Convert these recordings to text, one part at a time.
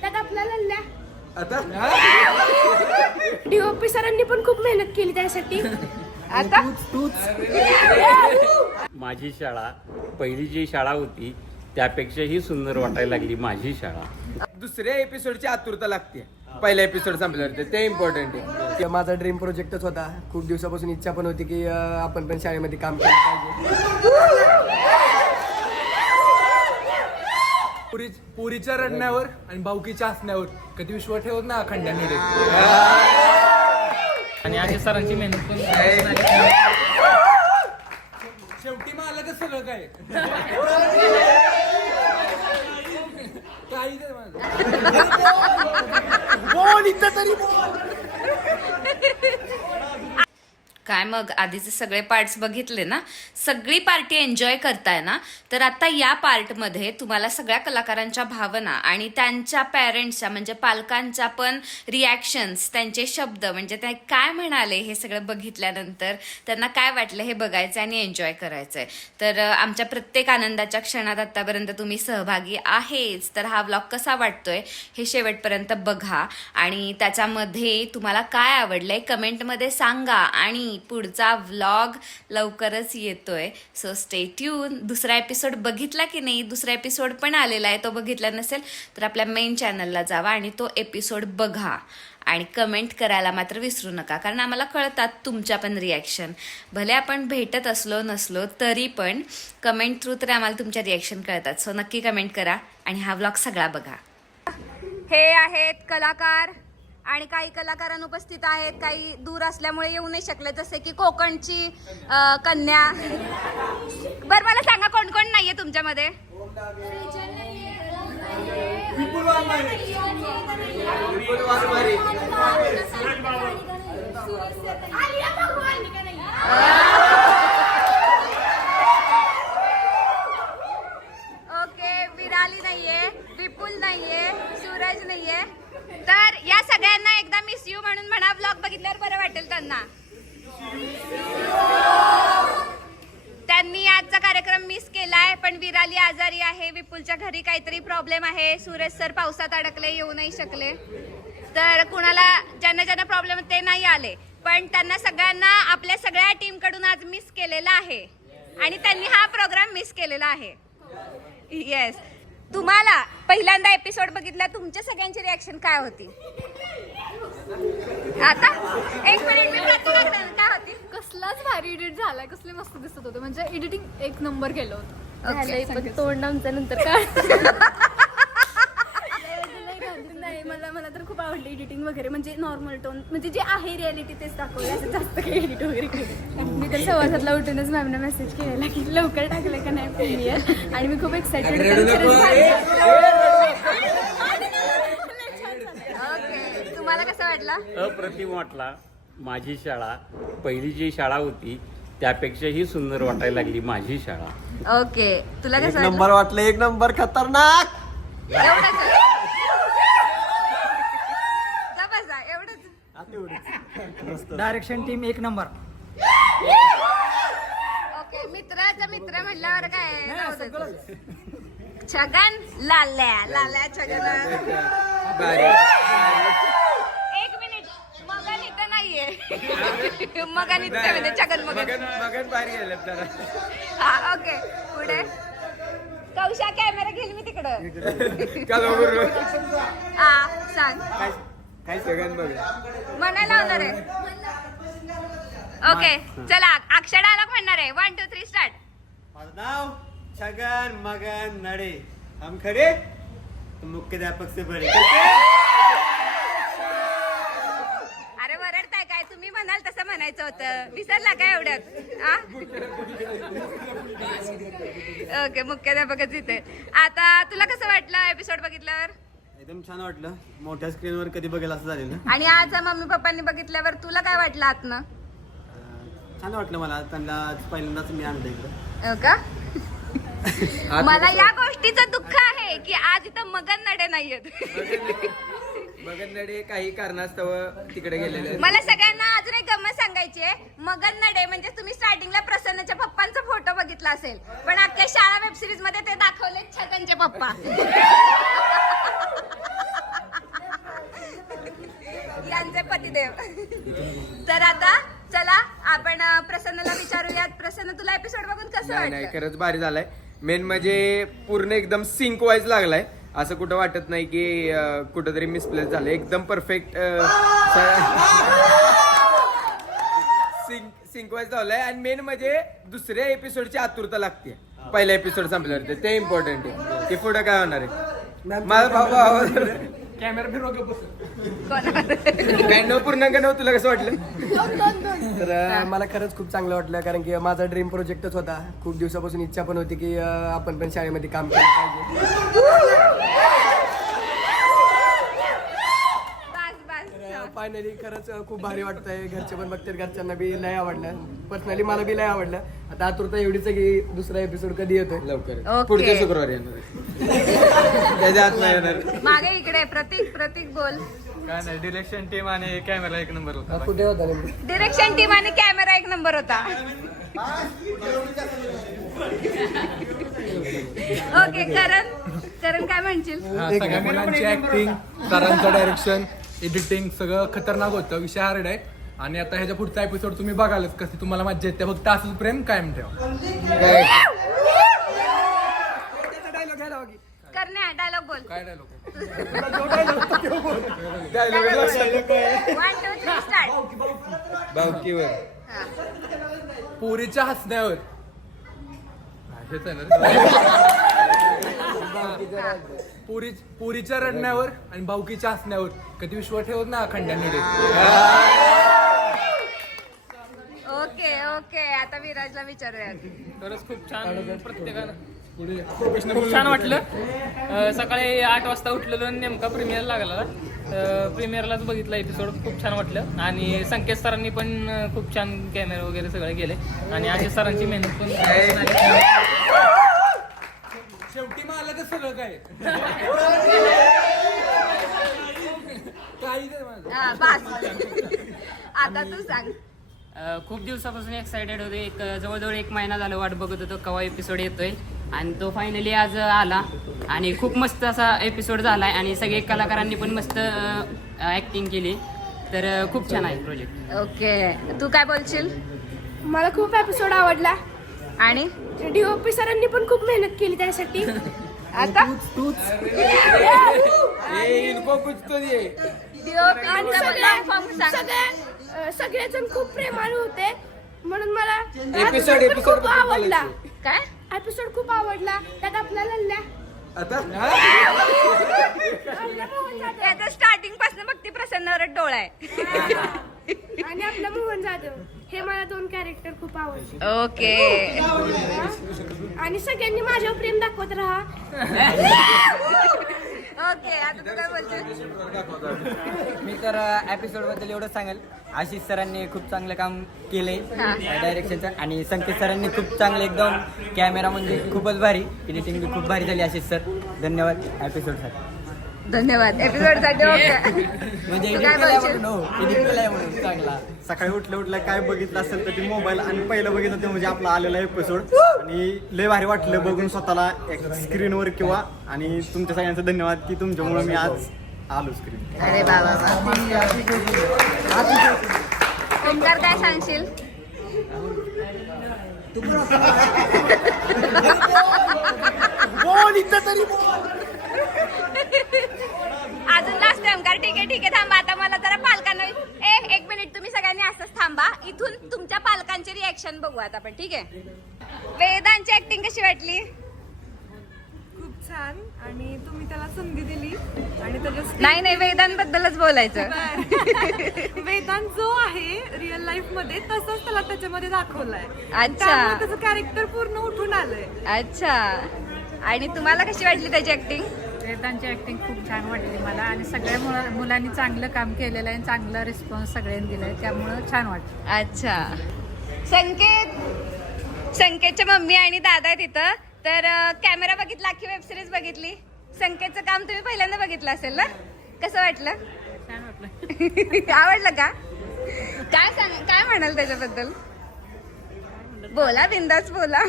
त्यात आपल्याला डीओपी सरांनी पण खूप मेहनत केली त्यासाठी. आता माझी शाळा पहिली जी शाळा होती त्यापेक्षाही सुंदर वाटायला लागली माझी शाळा. दुसऱ्या एपिसोडची आतुरता लागते. पहिला एपिसोड संपल्यावर ते इम्पॉर्टंट आहे. माझा ड्रीम प्रोजेक्टच होता. खूप दिवसापासून इच्छा पण होती की आपण पण शाळेमध्ये काम केलं पाहिजे. पुरीच्या रडण्यावर आणि भाऊकीच्या हसण्यावर कधी विश्वास ठेवत ना खंड्याने. आणि आधी सरांची मेहनत पण शेवटी मग आलं तर सगळं काय काही काय मग आधीचे सगळे पार्ट्स बघितले ना, सगळी पार्टी एन्जॉय करताय ना, तर आता या पार्टमध्ये तुम्हाला सगळ्या कलाकारांच्या भावना आणि त्यांच्या पेरेंट्सच्या म्हणजे पालकांच्या पण रिॲक्शन्स, त्यांचे शब्द म्हणजे ते काय म्हणाले हे सगळं बघितल्यानंतर त्यांना काय वाटलं हे बघायचं आणि एन्जॉय करायचंय. तर आमच्या प्रत्येक आनंदाच्या क्षणात आतापर्यंत तुम्ही सहभागी आहेच. तर हा व्लॉग कसा वाटतोय हे शेवटपर्यंत बघा आणि त्याच्यामध्ये तुम्हाला काय आवडलंय कमेंटमध्ये सांगा. आणि पुढचा व्लॉग लवकरच येतोय, सो स्टे ट्यून. दुसरा एपिसोड बघितला की नाही, दुसरा एपिसोड पण आलेला आहे, तो बघितला नसेल तर आपल्या मेन चॅनलला जावा आणि तो एपिसोड बघा आणि कमेंट करायला मात्र विसरू नका, कारण आम्हाला कळतात तुमच्या पण रिॲक्शन. भले आपण भेटत असलो नसलो तरी पण कमेंट थ्रू तर आम्हाला तुमच्या रिॲक्शन कळतात. सो नक्की कमेंट करा आणि हा व्लॉग सगळा बघा. हे आहेत कलाकार आणि काही कलाकार अनुपस्थित आहेत, काही दूर असल्यामुळे येऊ नाही शकले, जसे की कोकणची कन्या. बरं मला सांगा कोण कोण नाहीये तुमच्यामध्ये? ओके, विराली नाहीये, विपुल नाहीये, सूरज नाहीये. तर या सगळ्यांना एकदा मिस यू म्हणून म्हणा. व्लॉग बघितल्यावर बरं वाटेल त्यांना. त्यांनी आजचा कार्यक्रम मिस केलाय, पण विराली आजारी आहे, विपुलच्या घरी काहीतरी प्रॉब्लेम आहे, सूरज सर पावसात अडकले, येऊ नाही शकले. तर कुणाला ज्यांना ज्यांना प्रॉब्लेम ते नाही आले, पण त्यांना सगळ्यांना आपल्या सगळ्या टीम कडून आज मिस केलेला आहे आणि त्यांनी हा प्रोग्राम मिस केलेला आहे. येस. तुम्हाला पहिल्यांदा एपिसोड बघितला, तुमच्या सगळ्यांची रिॲक्शन काय होती? आता एक मिनिट मी काय होती? कसलाच भारी एडिट झालाय, कसले मस्त दिसत होते, म्हणजे एडिटिंग एक नंबर केलं होतं. पण तोंड आमच्या नंतर काय नाही, मला तर खूप आवडली एडिटिंग वगैरे, म्हणजे नॉर्मल टोन, म्हणजे जे आहे रियालिटी तेच दाखवलं, असं जास्त काही एडिट वगैरे केलं. मी तर 7:15 उठूनच मॅमने मेसेज केलेला की लवकर टाकलं का नाही प्रीमियर, आणि मी खूप एक्साइटेड ओके. तुम्हाला कसं वाटलं? अप्रतिम वाटला. माझी शाळा पहिली जी शाळा होती त्यापेक्षाही सुंदर वाटायला लागली माझी शाळा. ओके. तुला एक कसं नंबर वाटलं, एक नंबर खतरनाक. एवढंच? डायरेक्शन टीम एक नंबर. ओके. मित्राचा मित्र म्हटल्यावर काय छगन लाल्या छगन. एक मिनिट, मगन इथं नाहीये. मगन इथं म्हणजे छगन मगन भारी गेलं जरा. हा. ओके. पुढे कौशा कॅमेरा घेईल मी तिकडं. हा सांग काय सगळ्यां बघ म्हणायला लावणार आहे. ओके चला, अक्षर डायलॉग म्हणणार आहे. 1 2 3 स्टार्ट. माझं नाव छगन मगन नडे, हम खरे मुख्याध्यापक से बडे. अरे वरडताय काय? तुम्ही म्हणाल तसं म्हणायचं होतं, विसरला काय एवढ्यात? ओके, मुख्याध्यापकच इथे. आता तुला कसं वाटलं एपिसोड बघितल्यावर? एकदम छान वाटलं. मोठ्या स्क्रीनवर कधी बघेल असं झालेलं. आणि आज मम्मी पप्पांनी बघितल्यावर तुला काय वाटलं आतनं? छान वाटलं मला. त्यांना पहिल्यांदाच मी आणलं इकडं. हो का? मला या गोष्टीचं दुःख आहे की आज इथं मगन नडे नाहीयेत. मगन नडे काही कारणास्तव तिकडे गेलेले आहेत. मला सगळ्यांना अजून एक गंमत सांगायची आहे. मगन नडे म्हणजे तुम्ही स्टार्टिंगला प्रसन्नच्या पप्पांचा फोटो बघितला असेल, पण अख्ख्या शाळा वेब सिरीज मध्ये ते दाखवले छगनचे पप्पा. यांचे पतिदेव. तर आता चला आपण प्रसन्नला विचारूयात. प्रसन्न, तुला एपिसोड बघून कसं नाही नाही, वाटलं? खरंच भारी झालाय. मेन म्हणजे पूर्ण एकदम सिंक वाईज लागलाय. असं कुठं वाटत नाही की कुठंतरी मिसप्लेस झालं. एकदम परफेक्ट सिंक वाईज लावलाय. आणि मेन म्हणजे दुसऱ्या एपिसोडची आतुरता लागते पहिल्या एपिसोड संपल्यावर. ते इम्पॉर्टंट आहे की पुढं काय होणार आहे. माझा भाऊ कॅमेरा फिरवा काय न पूर्णांक नव, तुला कसं वाटलं? तर मला खरंच खूप चांगलं वाटलं, कारण की माझा ड्रीम प्रोजेक्टच होता. खूप दिवसापासून इच्छा पण होती की आपण पण शाळेमध्ये काम केलं पाहिजे. फायनली खरंच खूप भारी वाटतंय. घरचे पण बघतात, घरच्यांना बी लय आवडलं. पर्सनली मला बी लय आवडलं. आता आतुरता एवढीच आहे की दुसरा एपिसोड कधी येतोय. लवकर Okay. पुढच्या शुक्रवारी येणार. त्याच्या आत नाही येणार. मागे इकडे प्रतीक बोल. काय नाही, डिरेक्शन टीम आणि कॅमेरा एक नंबर होता. कुठे होता नेमकं? डिरेक्शन टीम आणि कॅमेरा एक नंबर होता. ओके, करण काय म्हणशील? सगळ्या मुलांची ऍक्टिंग, सरांचं डायरेक्शन, एडिटिंग सगळं खतरनाक होतं. विषय हार्ड आहे. आणि आता ह्याच्या पुढचा एपिसोड तुम्ही बघालच कशी तुम्हाला मज्जा येते. फक्त असंच प्रेम कायम ठेवा. करण्या डायलॉग बोल. काय डायलॉग? 1 2 3 स्टार्ट. बावकीवर पुरीच्या हसण्यावर. हेच आहे ना. पुरीच्या रडण्यावर आणि भाऊकीच्या हसण्यावर कधी विश्वास ठेवत ना खंड्यामध्ये. ओके आता विराजला विचारूयात. खरंच खूप छान. प्रत्येकानं खूप छान वाटलं. सकाळी 8 वाजता उठलेलो आणि नेमका प्रीमियर लागला. प्रीमियरलाच बघितला एपिसोड. खूप छान वाटलं. आणि संकेत सरांनी पण खूप छान कॅमेरा वगैरे सगळे केले. आणि आशिष सरांची मेहनत पण शेवटी मग आलं तर सगळं काय काही नाही माझं. बस आता तू सांग. खूप दिवसापासून एक्सायटेड होते. जवळजवळ 1 महिना झालं वाट बघत होतो केव्हा एपिसोड येतोय, आणि तो फायनली आज आला. आणि खूप मस्त असा एपिसोड झालाय. आणि सगळे कलाकारांनी पण मस्त ऍक्टिंग केली. तर खूप छान आहे प्रोजेक्ट. ओके, तू काय बोलशील? मला खूप एपिसोड आवडला. आणि डीओपी सरांनी पण खूप मेहनत केली त्यासाठी. आता इनको कुछ तो ये. आणि सांग. सगळेजण खूप प्रेमाळू होते, म्हणून मला एपिसोड खूप आवडला. काय एपिसोड खूप आवडला. त्यात आपला लल्ल्या आता त्याचा स्टार्टिंग पासून बघते प्रसन्नावर डोळा आहे. आणि आपला मोहन जाधव, हे मला 2 कॅरेक्टर खूप आवडले. ओके. आणि सगळ्यांनी माझ्यावर प्रेम दाखवत राहा. ओके, आता तू काय बोलशील? मी तर एपिसोड बद्दल एवढं सांगेल. आशिष सरांनी खूप चांगलं काम केलंय डायरेक्शनचं. आणि संकेत सरांनी खूप चांगलं एकदम कॅमेरा म्हणजे खूपच भारी. एडिटिंग बी खूप भारी झाली. आशिष सर धन्यवाद एपिसोडसाठी. धन्यवाद एपिसोडसाठी. म्हणजे तू काय बोलशील? एडिट केलाय म्हणून चांगला. सकाळी उठल्या काय बघितलं असेल तर ते मोबाईल आणि पहिलं बघितलं ते म्हणजे आपला आलेला एपिसोड. आणि लय भारी वाटलं बघून स्वतःला एक स्क्रीनवर किंवा. आणि तुमच्या सगळ्यांचं धन्यवाद की तुमच्यामुळे मी आज आलो स्क्रीन. अरे बाबा, ओंकार काय सांगशील? अजून लास्ट ओंकार. ठीक आहे थांबा. आता मला जरा पालकांना 1 मिनिट तुम्ही सगळ्यांनी असंच थांबा. इथून तुमच्या पालकांची रिॲक्शन बघू आता आपण. ठीक आहे. वेदांची ऍक्टिंग कशी वाटली? खूप छान. आणि तुम्ही त्याला संधी दिली आणि त्याच्या नाही वेदांबद्दलच बोलायचं. वेदांत जो आहे रिअल लाईफ मध्ये तसंच त्याला त्याच्यामध्ये दाखवलाय. अच्छा. त्यामुळे त्याचं कॅरेक्टर पूर्ण उठून आलंय. अच्छा. आणि तुम्हाला कशी वाटली त्याची ऍक्टिंग? वेदांची ऍक्टिंग खूप छान वाटली मला. आणि सगळ्या मुलांनी चांगलं काम केलेलं आहे. चांगला रिस्पॉन्स सगळ्यांनी दिलाय, त्यामुळं छान वाटलं. अच्छा. संकेतच्या मम्मी आणि दादा आहे तिथं. तर कॅमेरा बघितला, अख्खी वेब सिरीज बघितली. संकेतचं काम तुम्ही पहिल्यांदा बघितलं असेल ना? कसं वाटलं? आवडलं का? काय म्हणाल त्याच्याबद्दल? बोला, बिंदास बोला.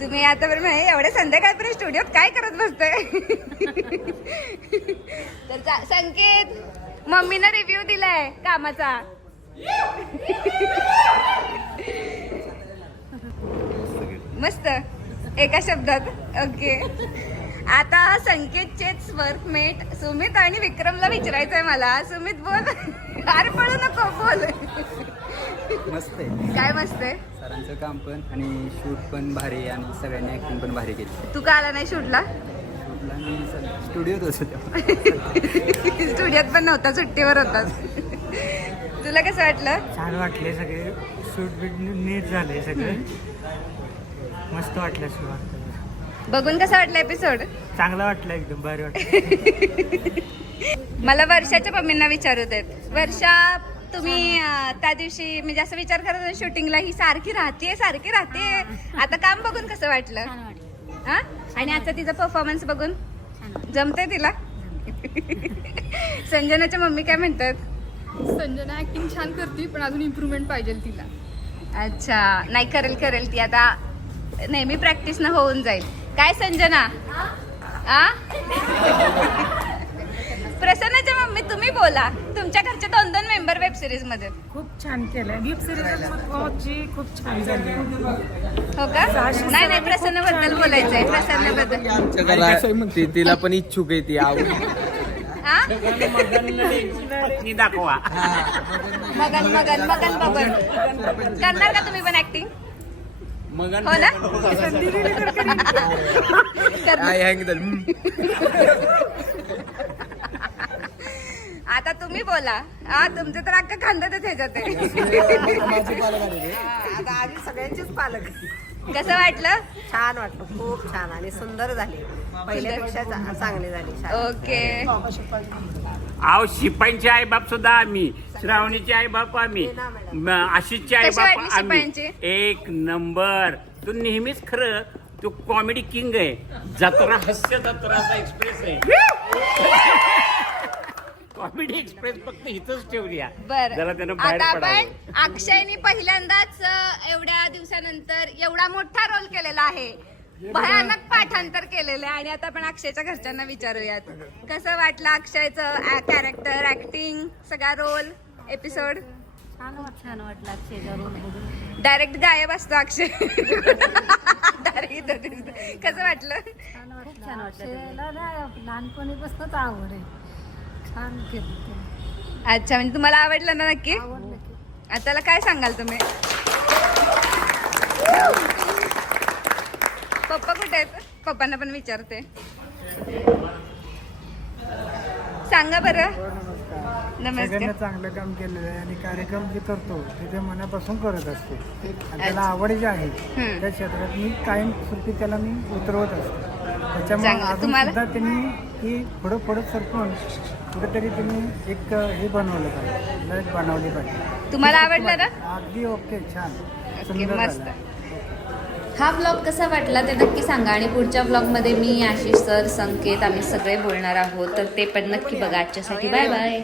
तुम्ही आतापर्यंत एवढ्या संध्याकाळपर्यंत स्टुडिओत काय करत बसतोय? तर संकेत, मम्मीनं रिव्ह्यू दिलाय कामाचा. मस्त, एका शब्दात. ओके, आता संकेतचेच वर्कमेट सुमित आणि विक्रमला विचारायचंय मला. सुमित बोल, अरे पळू नको, बोल. मस्त आहे. काय मस्त आहे? सरांचं काम पण आणि शूट पण भारी आहे आणि सगळ्यांनी ऍक्टिंग पण भारी केली. तू का आला नाही शूटला? शूटला मी स्टुडिओत होतो तेव्हा. स्टुडिओत पण नव्हता, सुट्टीवर होतास. तुला कसं वाटलं? छान वाटले सगळे, शूट बीट नीट झाले सगळे, मस्त वाटलं सुरुवात. बघून कसं वाटलं एपिसोड? चांगला वाटलं, एकदम भारी वाटलं. मला वर्षाच्या मम्मींना विचारू देत. वर्षा, तुम्ही त्या दिवशी म्हणजे असं विचार करत होते शूटिंगला, ही सारखी राहते, आता काम बघून कसं वाटलं? हा, आणि आता तिचा परफॉर्मन्स बघून जमतंय तिला? संजनाच्या मम्मी काय म्हणतात? संजना ऍक्टिंग छान करते, पण अजून इम्प्रूव्हमेंट पाहिजे तिला. अच्छा, नाही करेल ती, आता नेहमी प्रॅक्टिस न होऊन जाईल. काय संजना? आ प्रसन्नाच्या मम्मी, तुम्ही बोला. तुमच्या घरचे 2 मेंबर वेब सिरीज मध्ये. खूप छान केलंय वेब सिरीज, खूप छान झाली. हो का? नाही, प्रसन्नाबद्दल बोलायचंय. प्रसन्नाबद्दल तिला पण इच्छुक आहे ती आवड. पत्नी दाखवा. मगन बघन करणार का तुम्ही पण ऍक्टिंग? हो ना? आता तुम्ही बोला. तुमचं तर अख्खं खांद्यातच ह्याच्यात आहे. आता आम्ही सगळ्यांचेच पालक. कसं वाटलं? छान वाटलं, खूप छान आणि सुंदर झाली, पहिल्यापेक्षा चांगली झाली. ओके. आव शिपाईंचे आई बाप सुद्धा आम्ही, श्रावणीचे आई बाप आम्ही, आशिषचे आई कशी वाटली बाप आम्ही. शिपाईंची? एक नंबर. तू नेहमीच खरं तू कॉमेडी किंग आहे. जत्रा हास्य जत्राचा एक्सप्रेस आहे. कॉमेडी एक्सप्रेस फक्त इथंच ठेवली आहे. बरं, जरा त्यानं बाहेर आता पडावं. आपण अक्षयने पहिल्यांदाच एवढ्या दिवसानंतर एवढा मोठा रोल केलेला आहे, भयानक पाठांतर केलेलं आहे. आणि आता आपण अक्षयच्या घरच्यांना विचारूयात, कसं वाटलं अक्षयचं कॅरेक्टर, ऍक्टिंग, सगळा रोल, एपिसोड? छान वाटलं अक्षयचा रोल बघून. डायरेक्ट गायब असतो अक्षय. कसं वाटलं? छान वाटलं. लहानपणीपासूनच आवड आहे, छान केलं. अच्छा, म्हणजे तुम्हाला आवडलं ना? नक्की. आता काय सांगाल तुम्ही? पप्पा कुठे आहेत? पप्पांना पण विचारते. सांगा बरं. नमस्कार. चांगलं काम केलेलं आहे आणि कार्यक्रम जे करतो ते ते मनापासून करत असतो आणि त्याला आवड जी आहे त्या क्षेत्रात मी कायम सुरती त्याला मी उतरवत असतो. त्याच्यामुळे अजून सुद्धा त्यांनी ही पुढं सरकून कुठेतरी तुम्ही एक हे बनवलं पाहिजे, लाईफ बनवली पाहिजे. तुम्हाला आवडलं ना? अगदी ओके, छान, सुंदर, मस्त. हा व्लॉग कसा वाटला ते नक्की सांगा. आणि पुढच्या व्लॉगमध्ये मी, आशिष सर, संकेत, आम्ही सगळे बोलणार आहोत, तर ते पण नक्की बघा. आजच्यासाठी बाय बाय.